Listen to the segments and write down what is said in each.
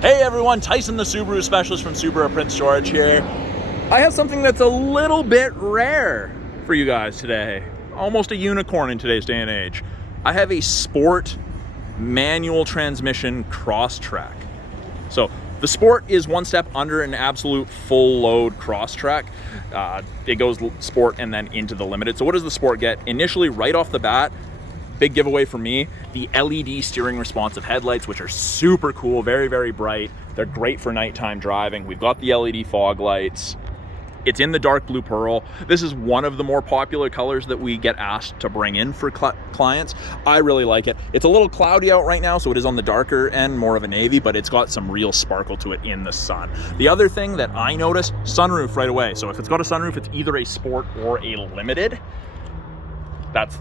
Hey everyone, Tyson the Subaru specialist from Subaru Prince George here. I have something that's a little bit rare for you guys today. Almost a unicorn in today's day and age. I have a sport manual transmission Crosstrek. So the Sport is one step under an absolute full load Crosstrek. It goes Sport and then into the Limited. So what does the Sport get? Initially, right off the bat, big giveaway for me, the LED steering responsive headlights, which are super cool, very, very bright. They're great for nighttime driving. We've got the LED fog lights. It's in the dark blue pearl. This is one of the more popular colors that we get asked to bring in for clients. I really like it. It's a little cloudy out right now, so it is on the darker end, more of a navy, but it's got some real sparkle to it in the sun. The other thing that I notice, sunroof right away. So if it's got a sunroof, it's either a Sport or a Limited. That's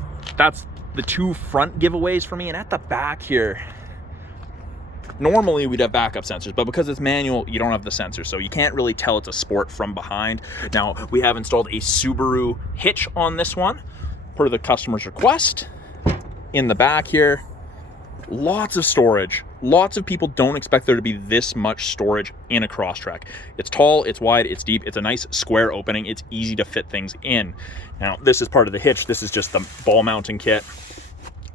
the two front giveaways for me. And at the back here, normally we'd have backup sensors, but because it's manual, you don't have the sensor, so you can't really tell it's a Sport from behind. Now, we have installed a Subaru hitch on this one, per the customer's request. In the back here, lots of storage. Lots of people don't expect there to be this much storage in a Crosstrek. It's tall, it's wide, it's deep, it's a nice square opening, it's easy to fit things in. Now, this is part of the hitch. This is just the ball mounting kit.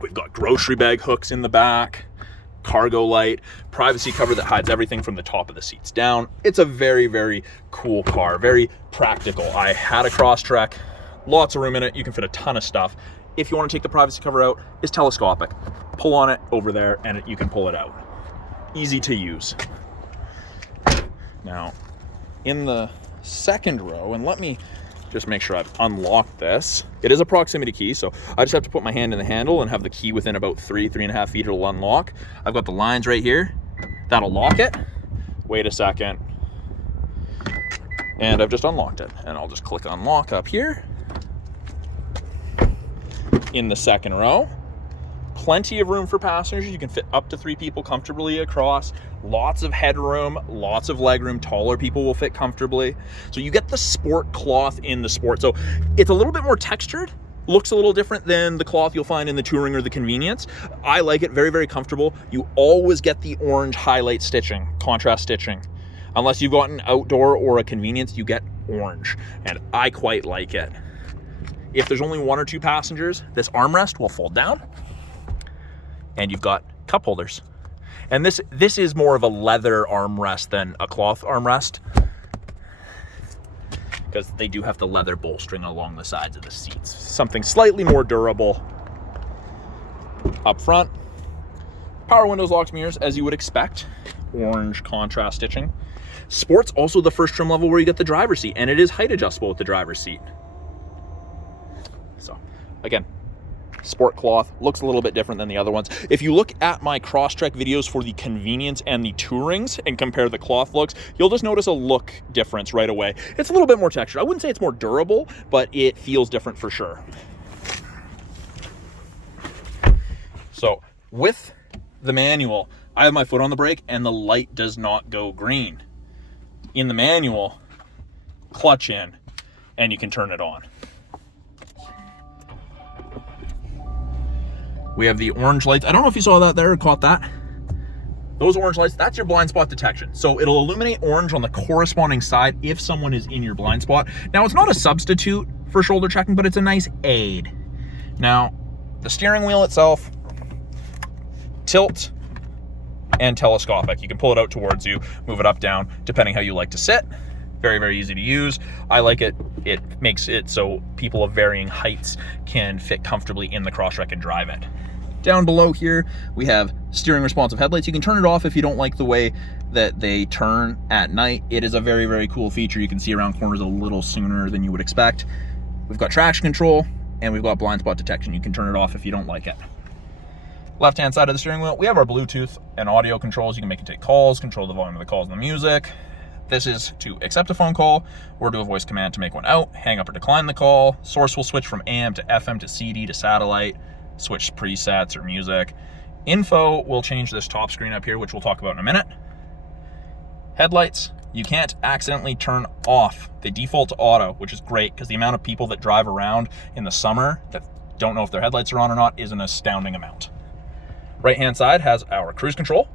We've got grocery bag hooks in the back, cargo light, privacy cover that hides everything from the top of the seats down. It's a very, very cool car, very practical. I had a Crosstrek, lots of room in it. You can fit a ton of stuff. If you want to take the privacy cover out, it's telescopic. Pull on it over there and you can pull it out. Easy to use. Now, in the second row, and let me just make sure I've unlocked this. It is a proximity key, so I just have to put my hand in the handle and have the key within about 3.5 feet. It'll unlock. I've got the lines right here. That'll lock it. Wait a second. And I've just unlocked it. And I'll just click unlock up here. In the second row, plenty of room for passengers. You can fit up to 3 people comfortably across. Lots of headroom, lots of legroom. Taller people will fit comfortably. So you get the Sport cloth in the Sport. So it's a little bit more textured. Looks a little different than the cloth you'll find in the Touring or the Convenience. I like it, very, very comfortable. You always get the orange highlight stitching, contrast stitching. Unless you've got an outdoor or a Convenience, you get orange. And I quite like it. If there's only 1 or 2 passengers, this armrest will fold down and you've got cup holders. And this is more of a leather armrest than a cloth armrest, because they do have the leather bolstering along the sides of the seats. Something slightly more durable. Up front, power windows, locks, mirrors, as you would expect. Orange contrast stitching. Sport's also the first trim level where you get the driver's seat, and it is height adjustable with the driver's seat. So again, Sport cloth looks a little bit different than the other ones. If you look at my Crosstrek videos for the Convenience and the Tourings and compare the cloth looks, you'll just notice a look difference right away. It's a little bit more textured. I wouldn't say it's more durable, but it feels different for sure. So with the manual, I have my foot on the brake and the light does not go green. In the manual, clutch in and you can turn it on. We have the orange lights. I don't know if you saw that there or caught that. Those orange lights, that's your blind spot detection. So it'll illuminate orange on the corresponding side if someone is in your blind spot. Now, it's not a substitute for shoulder checking, but it's a nice aid. Now, the steering wheel itself, tilt and telescopic. You can pull it out towards you, move it up, down, depending how you like to sit. Very, very easy to use. I like it. It makes it so people of varying heights can fit comfortably in the Crosstrek and drive it. Down below here, we have steering responsive headlights. You can turn it off if you don't like the way that they turn at night. It is a very, very cool feature. You can see around corners a little sooner than you would expect. We've got traction control and we've got blind spot detection. You can turn it off if you don't like it. Left-hand side of the steering wheel, we have our Bluetooth and audio controls. You can make it take calls, control the volume of the calls and the music. This is to accept a phone call or do a voice command to make one out, hang up or decline the call. Source will switch from AM to FM to CD to satellite, switch presets or music. Info will change this top screen up here, which we'll talk about in a minute. Headlights, you can't accidentally turn off. They default to auto, which is great because the amount of people that drive around in the summer that don't know if their headlights are on or not is an astounding amount. Right-hand side has our cruise control.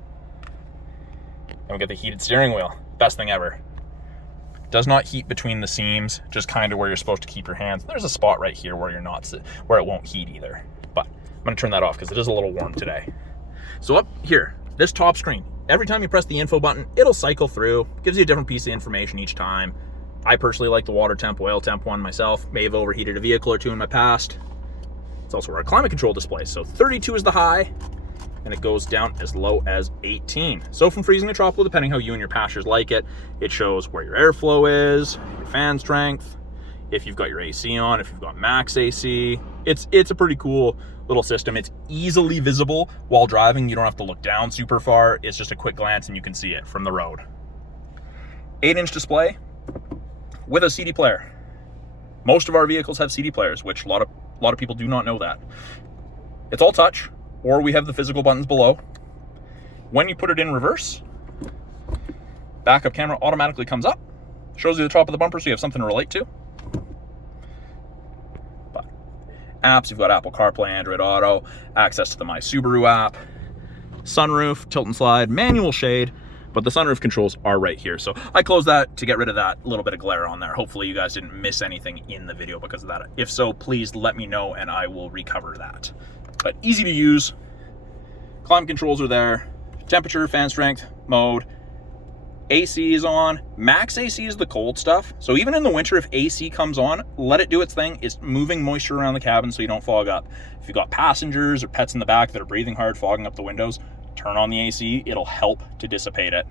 And we get the heated steering wheel. Best thing ever. Does not heat between the seams, just kind of where you're supposed to keep your hands. There's a spot right here where you're not, where it won't heat either. But I'm gonna turn that off because it is a little warm today. So up here, this top screen, every time you press the info button, it'll cycle through, gives you a different piece of information each time. I personally like the water temp, oil temp one myself. May have overheated a vehicle or two in my past. It's also our climate control display. So 32 is the high, and it goes down as low as 18. So from freezing to tropical, depending how you and your passengers like it, it shows where your airflow is, your fan strength, if you've got your AC on, if you've got max AC. It's a pretty cool little system. It's easily visible while driving. You don't have to look down super far. It's just a quick glance and you can see it from the road. 8-inch display with a CD player. Most of our vehicles have CD players, which a lot of people do not know that. It's all touch, or we have the physical buttons below. When you put it in reverse, backup camera automatically comes up, shows you the top of the bumper so you have something to relate to. But apps, you've got Apple CarPlay, Android Auto, access to the My Subaru app, sunroof, tilt and slide, manual shade, but the sunroof controls are right here. So I closed that to get rid of that little bit of glare on there. Hopefully you guys didn't miss anything in the video because of that. If so, please let me know and I will recover that. But easy to use. Climate controls are there. Temperature, fan strength, mode. AC is on. Max AC is the cold stuff. So even in the winter, if AC comes on, let it do its thing. It's moving moisture around the cabin so you don't fog up. If you've got passengers or pets in the back that are breathing hard, fogging up the windows, turn on the AC. It'll help to dissipate it.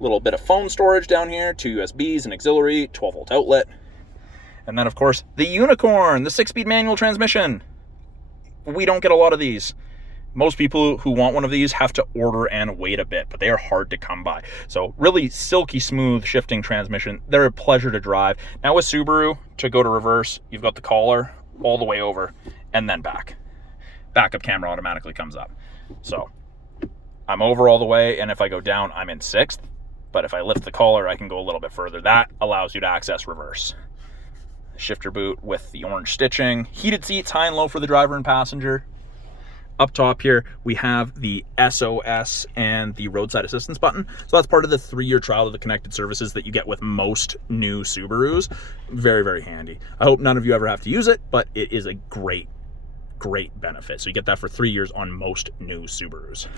Little bit of phone storage down here, 2 USBs, an auxiliary, 12-volt outlet. And then, of course, the unicorn, the 6-speed manual transmission. We don't get a lot of these. Most people who want one of these have to order and wait a bit, but they are hard to come by. So really silky smooth shifting transmission. They're a pleasure to drive. Now with Subaru, to go to reverse, you've got the collar all the way over and then back. Backup camera automatically comes up. So I'm over all the way, and if I go down, I'm in 6th. But if I lift the collar, I can go a little bit further. That allows you to access reverse. Shifter boot with the orange stitching. Heated seats, high and low for the driver and passenger. Up top here, we have the SOS and the roadside assistance button. So that's part of the 3-year trial of the connected services that you get with most new Subarus. Very, very handy. I hope none of you ever have to use it, but it is a great benefit. So you get that for 3 years on most new Subarus.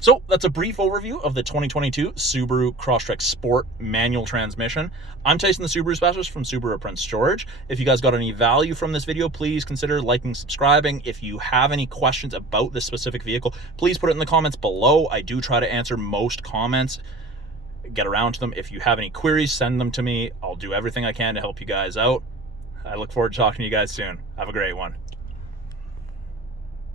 So that's a brief overview of the 2022 Subaru Crosstrek Sport manual transmission. I'm Tyson, the Subaru specialist from Subaru Prince George. If you guys got any value from this video, please consider liking, subscribing. If you have any questions about this specific vehicle, please put it in the comments below. I do try to answer most comments, get around to them. If you have any queries, send them to me. I'll do everything I can to help you guys out. I look forward to talking to you guys soon. Have a great one.